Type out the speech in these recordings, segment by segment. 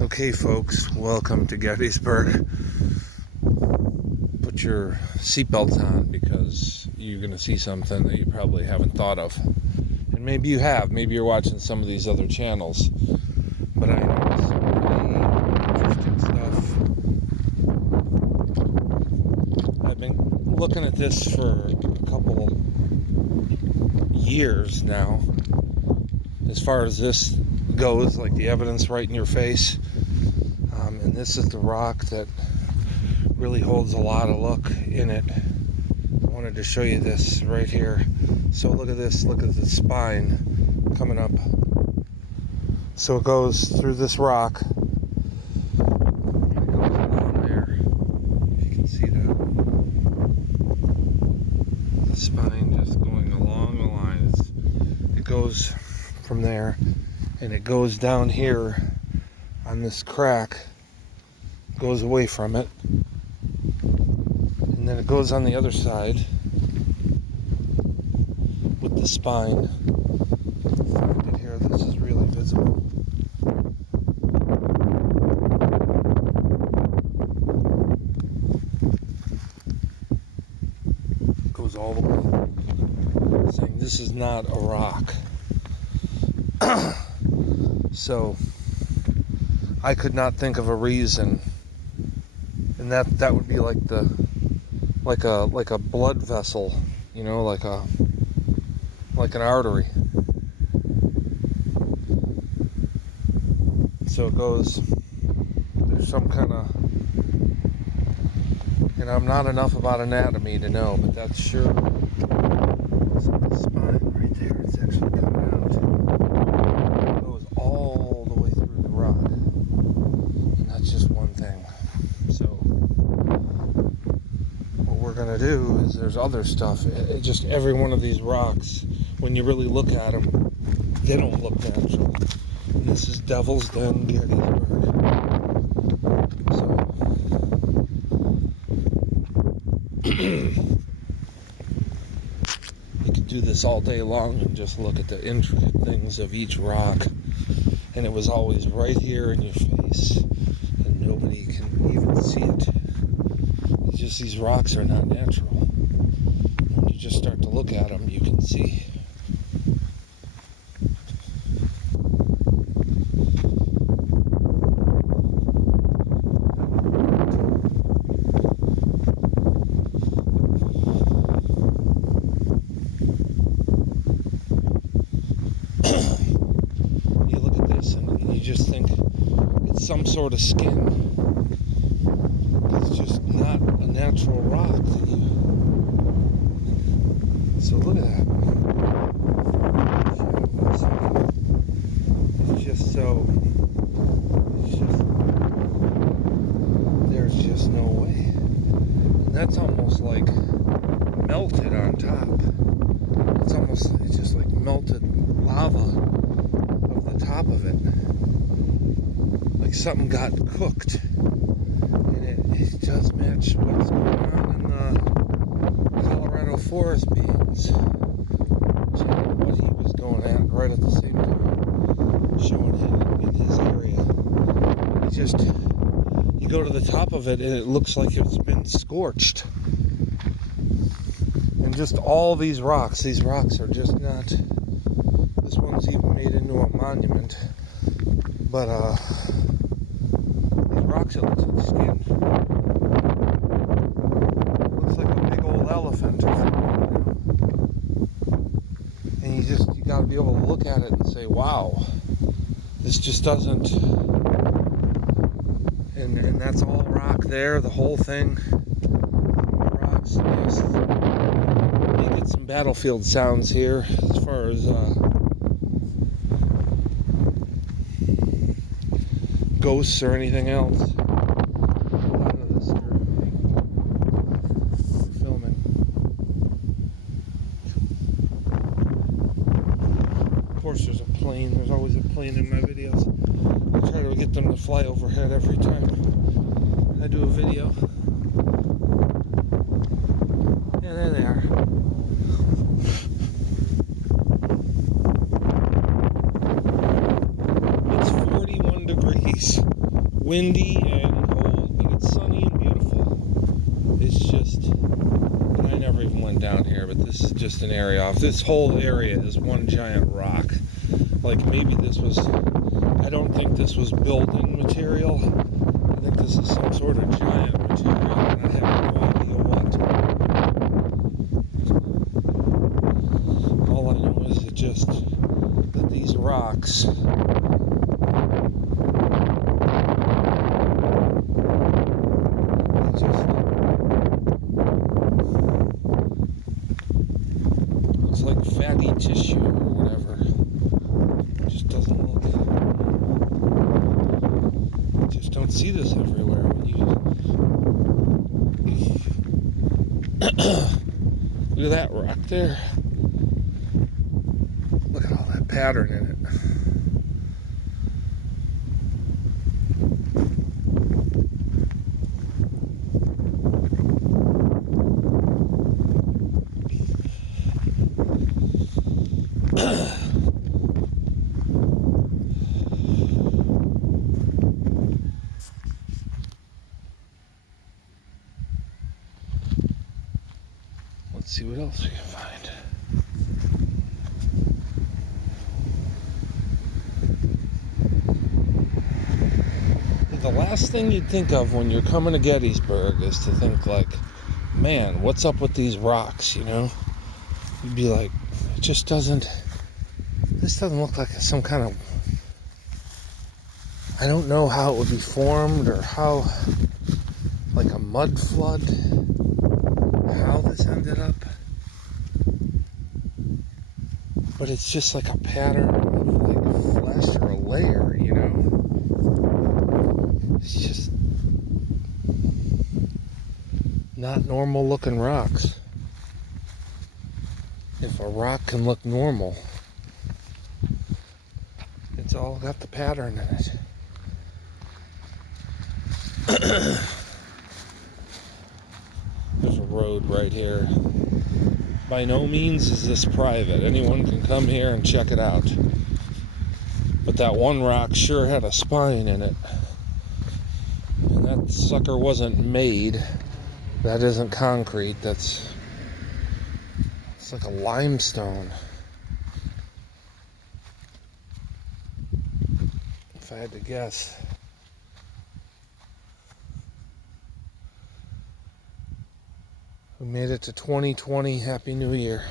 Okay, folks, welcome to Gettysburg. Put your seatbelts on because you're going to see something that you probably haven't thought of. And maybe you have. Maybe you're watching some of these other channels. But I noticed some really interesting stuff. I've been looking at this for a couple years now. As far as this goes, like the evidence right in your face. And this is the rock that really holds a lot of look in it. I wanted to show you this right here. So look at this, look at the spine coming up. So it goes through this rock. And it goes along there. If you can see that. The spine just going along the lines. It goes from there and it goes down here on this crack, goes away from it, and then it goes on the other side with the spine. Find it here, this is really visible. It goes all the way, saying this is not a rock. So I could not think of a reason, and that would be like a blood vessel, you know, like an artery. So it goes, there's some kind of, and I'm not enough about anatomy to know, but that's sure. It's on the spine right there. It's actually coming out. It goes all the way through the rock. And that's just one thing. So what we're going to do is there's other stuff. Just every one of these rocks, when you really look at them, they don't look natural. And this is Devil's Den, Gettysburg. So you could do this all day long and just look at the intricate things of each rock. And it was always right here in your face, and nobody can even see it. It's just these rocks are not natural. When you just start to look at them, you can see. You look at this and you just think it's some sort of skin. It's just not a natural rock that you. So look at that. It's just so. There's just no way. And that's almost like melted on top. It's just like melted lava of the top of it. Like something got cooked. And it does match what's going on in the Colorado forest beings. So what he was going at right at the same time, showing it in his area. You go to the top of it and it looks like it's been scorched. And just all these rocks are just not, this one's even made into a monument, but these rocks, it looks like skin. It looks like a big old elephant or something, you know? And you gotta be able to look at it and say, wow, this just doesn't, and that's all rock there, the whole thing. Rocks, yes. You get some battlefield sounds here as far as ghosts or anything else. Out of this here. We're filming. Of course there's a plane. There's always a plane in my videos. I try to get them to fly overhead every time I do a video. Yeah, there they are. It's 41 degrees. windy and cold, but it's sunny and beautiful. It's just, and I never even went down here, but this is just an area off. This whole area is one giant rock. Like maybe this was, I don't think this was building material. I think this is some sort of giant material, and I have no idea what. All I know is that just that these rocks looks like fatty tissue or whatever. It just doesn't look. You just don't see this everywhere. Look at that rock there. Look at all that pattern in it. Let's see what else we can find. The last thing you'd think of when you're coming to Gettysburg is to think like, man, what's up with these rocks, you know? You'd be like, it just doesn't, this doesn't look like some kind of, I don't know how it would be formed or how, like a mud flood, how this ended up. But it's just like a pattern of like flesh or a layer, you know? It's just not normal looking rocks. If a rock can look normal, it's all got the pattern in it. There's a road right here. By no means is this private. Anyone can come here and check it out. But that one rock sure had a spine in it. And that sucker wasn't made. That isn't concrete. It's like a limestone. If I had to guess. We made it to 2020. Happy New Year.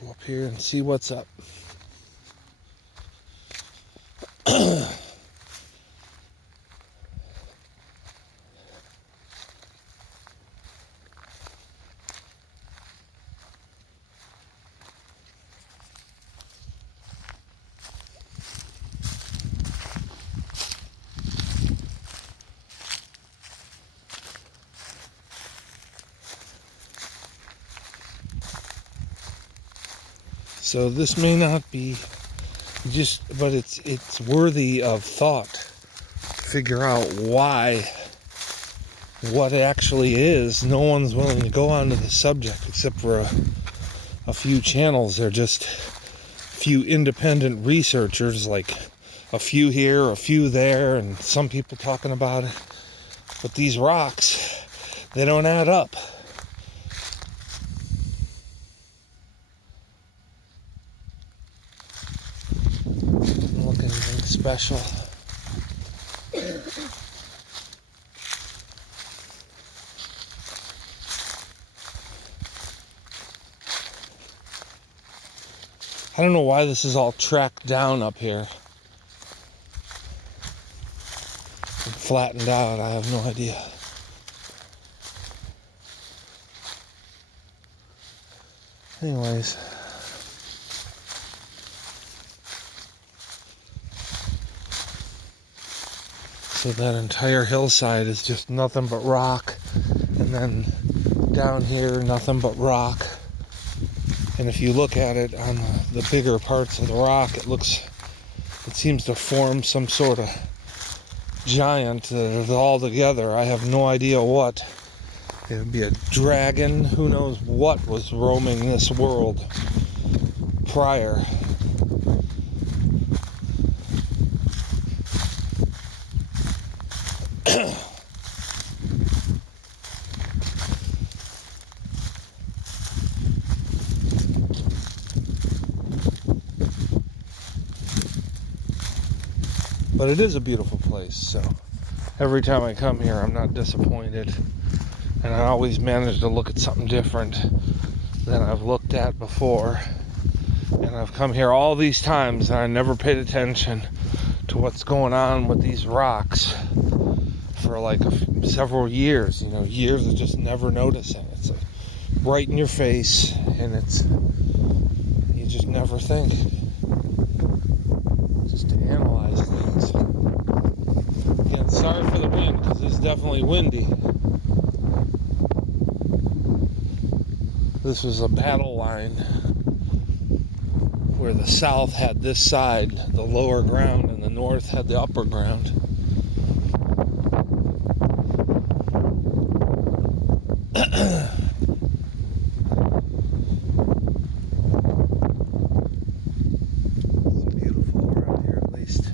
Go up here and see what's up. So this may not be but it's worthy of thought. Figure out why, what it actually is. No one's willing to go onto the subject except for a few channels. They're just a few independent researchers, like a few here, a few there, and some people talking about it. But these rocks, they don't add up. Anything special. I don't know why this is all tracked down up here and flattened out. I have no idea. Anyways, so that entire hillside is just nothing but rock, and then down here nothing but rock. And if you look at it on the bigger parts of the rock, it seems to form some sort of giant that is all together. I have no idea what. It would be a dragon. Who knows what was roaming this world prior. But it is a beautiful place, so every time I come here, I'm not disappointed. And I always manage to look at something different than I've looked at before. And I've come here all these times and I never paid attention to what's going on with these rocks for like several years. Years of just never noticing. It's like right in your face, and you just never think just to analyze things. Again, sorry for the wind, because it's definitely windy. This was a battle line where the south had this side, the lower ground, and the north had the upper ground. It's beautiful around here, at least.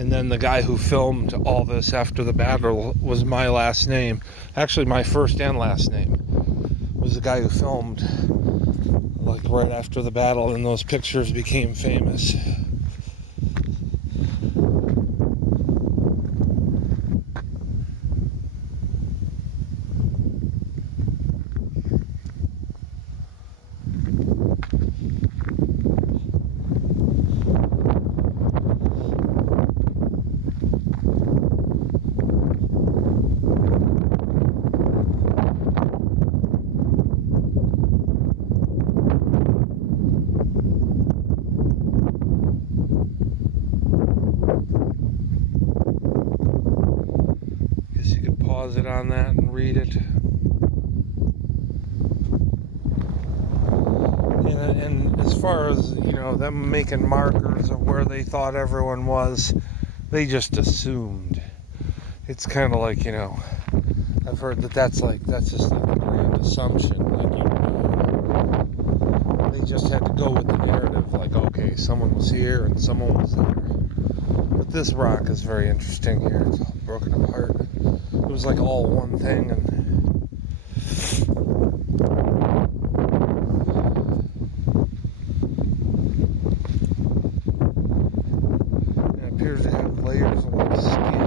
And then the guy who filmed all this after the battle was my last name. Actually, my first and last name was the guy who filmed like right after the battle, and those pictures became famous. Pause it on that and read it. And as far as, them making markers of where they thought everyone was, they just assumed. It's kind of like, I've heard that's just like a grand assumption. They just had to go with the narrative. Like, okay, someone was here and someone was there. But this rock is very interesting here. It's all broken apart. It was like all one thing, and it appears to have layers of like skin.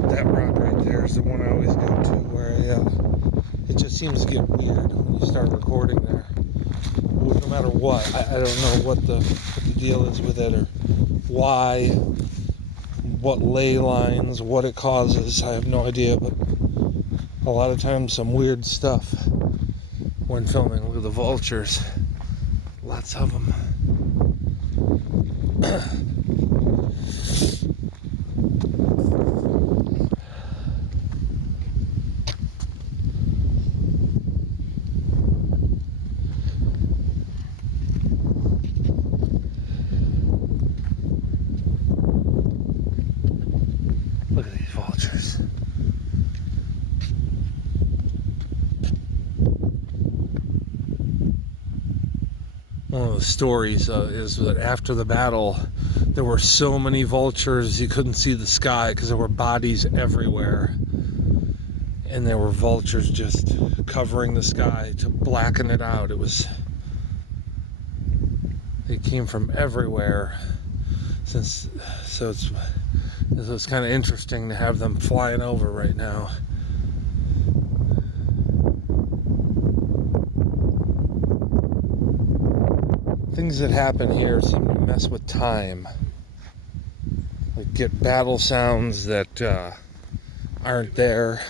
That rock right there is the one I always go to, where it just seems to get weird when you start recording there. No matter what, I don't know what the deal is with it, or why, what ley lines, what it causes. I have no idea, but a lot of times some weird stuff when filming. Look at the vultures, lots of them. Look at these vultures. One of the stories is that after the battle, there were so many vultures you couldn't see the sky because there were bodies everywhere. And there were vultures just covering the sky to blacken it out. They came from everywhere. So it's kind of interesting to have them flying over right now. Things that happen here seem to mess with time. Like get battle sounds that aren't there.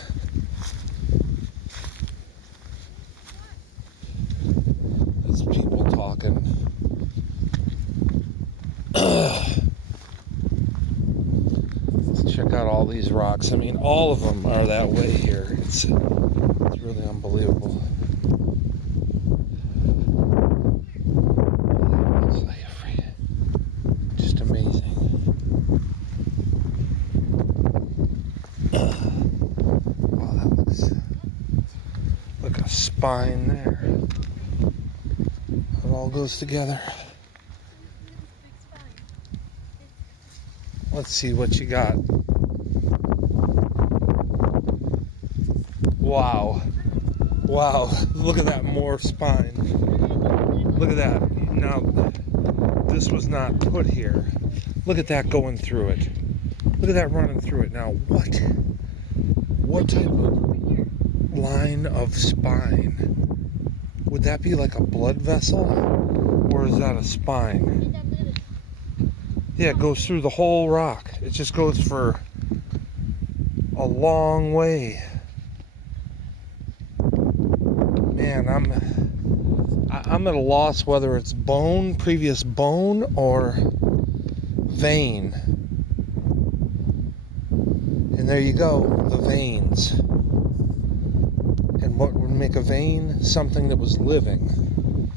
It's people talking. Let's check out all these rocks. I mean, all of them are that way here. It's really unbelievable. It's like just amazing. spine there. It all goes together. Let's see what you got. Wow. Wow. Look at that, more spine. Look at that. Now, this was not put here. Look at that going through it. Look at that running through it. Now, what type of line of spine? Would that be like a blood vessel? Or is that a spine? Yeah, it goes through the whole rock. It just goes for a long way. Man, I'm at a loss whether it's bone, previous bone, or vein. And there you go, the veins. And what would make a vein? Something that was living.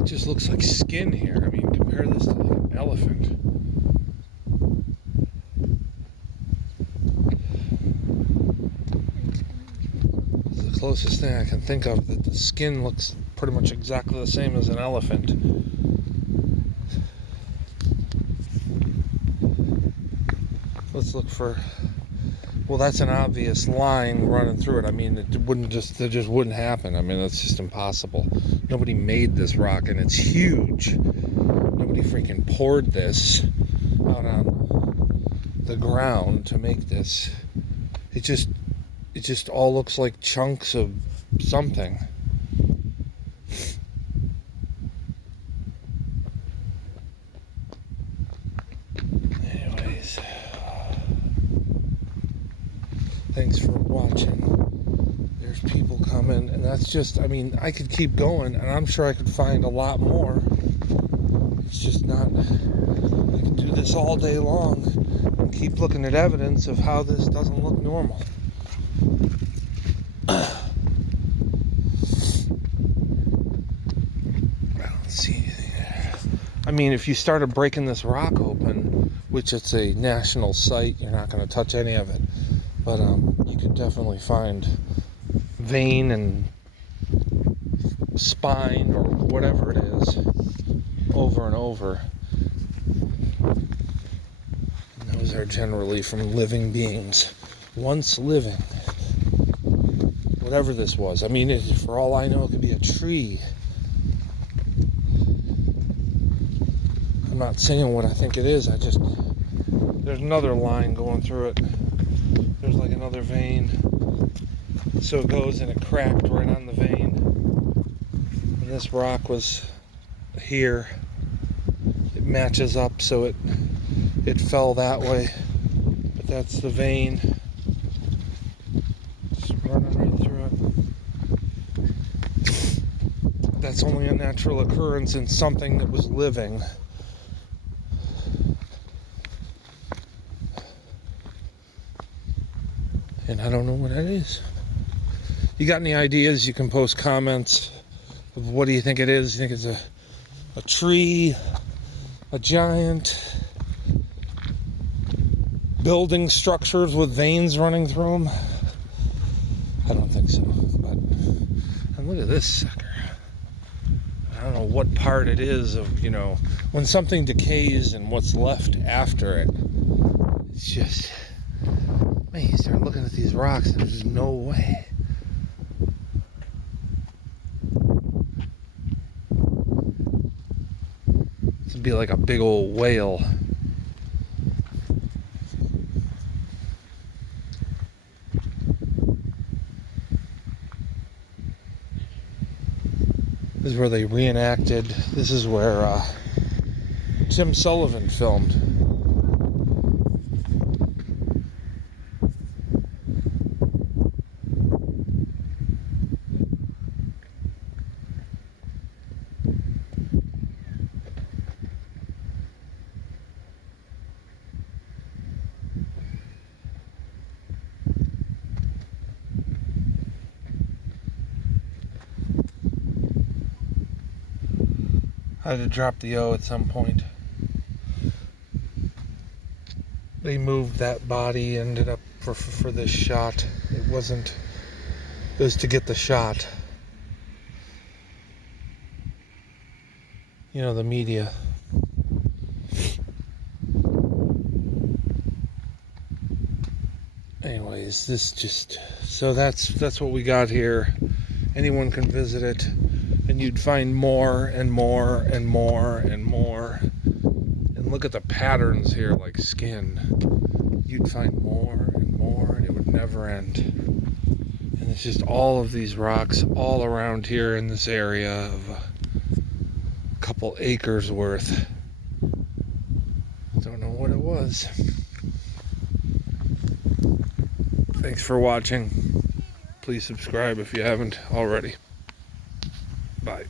It just looks like skin here. I mean, compare this to like an elephant. It's the closest thing I can think of that the skin looks pretty much exactly the same as an elephant. Let's look for, well, that's an obvious line running through it. I mean, it just wouldn't happen. I mean, that's just impossible. Nobody made this rock, and it's huge. Nobody freaking poured this out on the ground to make this. It just all looks like chunks of something. Anyways, thanks for watching. There's people coming, and that's just, I mean, I could keep going, and I'm sure I could find a lot more. It's just not, I could do this all day long and keep looking at evidence of how this doesn't look normal. I don't see anything there. I mean, if you started breaking this rock open, which it's a national site, you're not going to touch any of it. But you could definitely find vein and spine or whatever it is over and over. And those are generally from living beings, once living. Whatever this was. I mean, for all I know, it could be a tree. I'm not saying what I think it is. There's another line going through it. There's like another vein. So it goes and it cracked right on the vein. And this rock was here. It matches up, so it fell that way. But that's the vein. Just running right through it. That's only a natural occurrence in something that was living. And I don't know what that is. You got any ideas? You can post comments of what do you think it is. You think it's a tree, a giant, building structures with veins running through them? I don't think so. But, and look at this sucker. I don't know what part it is of, when something decays and what's left after it. It's just, man, you start looking at these rocks and there's just no way. This would be like a big old whale. This is where they reenacted. This is where Tim Sullivan filmed. I had to drop the O at some point. They moved that body, ended up for this shot. It wasn't. It was to get the shot. You know, the media. Anyways, so that's what we got here. Anyone can visit it, and you'd find more and more and more and more. And look at the patterns here, like skin. You'd find more and more, and it would never end. And it's just all of these rocks all around here in this area of a couple acres worth. Don't know what it was. Thanks for watching. Please subscribe if you haven't already. Bye.